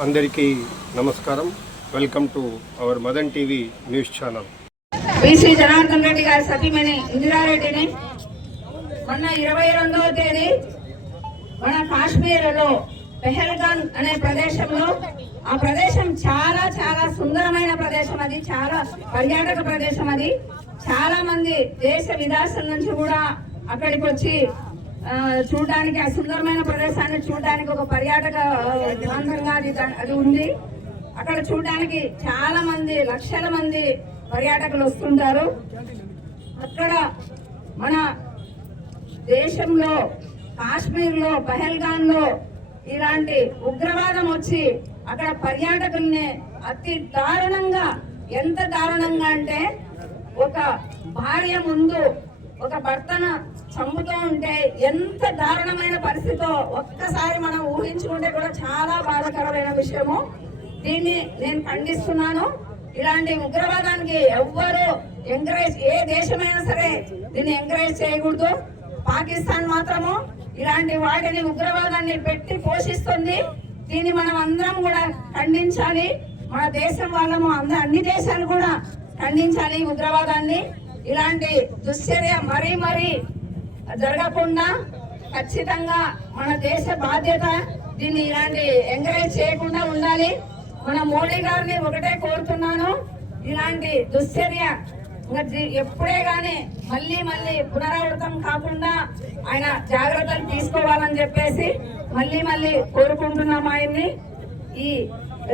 అందరికీ నమస్కారం. Welcome to our Madan TV news channel. BC Janardhan Reddy గారి సతీమణి ఇందిరారెడ్డిని మొన్న 22వ తేదీ మన కాశ్మీర్లో పెహల్గాన్ అనే ప్రదేశంలో, ఆ ప్రదేశం చాలా చాలా సుందరమైన ప్రదేశం, అది చాలా పర్యాటక ప్రదేశం. అది చాలా మంది దేశ విదేశాల నుంచి కూడా అక్కడికి వచ్చి చూడడానికి, ఆ సుందరమైన ప్రదేశాన్ని చూడడానికి ఒక పర్యాటక ప్రాంతంగా అది ఉంది. అక్కడ చూడడానికి చాలా మంది, లక్షల మంది పర్యాటకులు వస్తుంటారు. అక్కడ మన దేశంలో కాశ్మీర్లో పహల్గాన్ లో ఇలాంటి ఉగ్రవాదం వచ్చి అక్కడ పర్యాటకుల్ని అతి దారుణంగా, ఎంత దారుణంగా అంటే ఒక భార్య ముందు ఒక భర్తను చంపుతూ ఉంటే ఎంత దారుణమైన పరిస్థితితో ఒక్కసారి మనం ఊహించుకుంటే కూడా చాలా బాధాకరమైన విషయము. దీన్ని నేను ఖండిస్తున్నాను. ఇలాంటి ఉగ్రవాదానికి ఎవ్వరు ఎంకరేజ్, ఏ దేశమైనా సరే దీన్ని ఎంకరేజ్ చేయకూడదు. పాకిస్తాన్ మాత్రము ఇలాంటి వాటిని, ఉగ్రవాదాన్ని పెట్టి పోషిస్తుంది. దీన్ని మనం అందరం కూడా ఖండించాలి. మన దేశం వాళ్ళము అన్ని దేశాలు కూడా ఖండించాలి ఉగ్రవాదాన్ని. ఇలాంటి దుశ్చర్య మరీ జరగకుండా ఖచ్చితంగా మన దేశ బాధ్యత. దీన్ని ఇలాంటి ఎంకరేజ్ చేయకుండా ఉండాలి. మన మోడీ గారిని ఒకటే కోరుతున్నాను, ఇలాంటి దుశ్చర్య ఎప్పుడే గాని మళ్ళీ పునరావృతం కాకుండా ఆయన జాగ్రత్తలు తీసుకోవాలని చెప్పేసి మళ్ళీ కోరుకుంటున్నాం ఆయన్ని. ఈ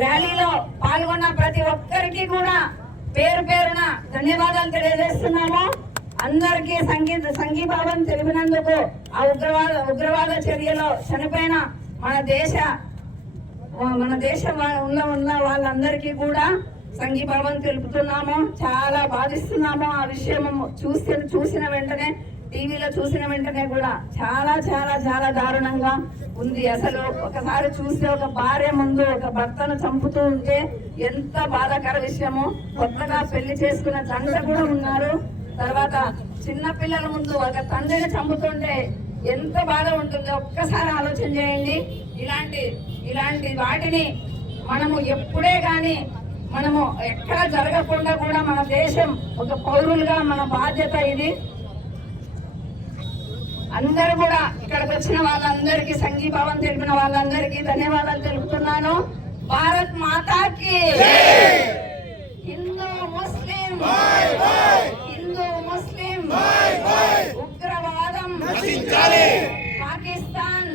ర్యాలీలో పాల్గొన్న ప్రతి ఒక్కరికి కూడా పేరు పేరున ధన్యవాదాలు తెలియజేస్తున్నాము. అందరికీ సంఘీభావం తెలిపినందుకు, ఆ ఉగ్రవాద చర్యలో చనిపోయిన మన దేశంలో ఉన్న వాళ్ళందరికీ కూడా సంఘీభావం తెలుపుతున్నాము. చాలా బాధిస్తున్నాము. ఆ విషయం చూసిన వెంటనే, టీవీలో చూసిన వెంటనే కూడా చాలా చాలా చాలా దారుణంగా ఉంది. అసలు ఒకసారి చూస్తే ఒక భార్య ముందు ఒక భర్తను చంపుతూ ఉంటే ఎంత బాధాకర విషయము. కొత్తగా పెళ్లి చేసుకున్న జంట కూడా ఉన్నారు. తర్వాత చిన్న పిల్లల ముందు ఒక తండ్రిని చంపుతుంటే ఎంత బాధ ఉంటుందో ఒక్కసారి ఆలోచన చేయండి. ఇలాంటి వాటిని మనము ఎప్పుడే గాని మనము ఎక్కడ జరగకుండా కూడా మన దేశం ఒక పౌరులుగా మన బాధ్యత ఇది. అందరూ కూడా ఇక్కడికి వచ్చిన వాళ్ళందరికీ, సంఘీభావం తెలిపిన వాళ్ళందరికీ ధన్యవాదాలు తెలుపుతున్నాను. భారత్ మాతాకి, హిందూ ముస్లిం ఉగ్రవాదం పాకిస్తాన్.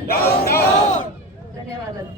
ధన్యవాదాలు.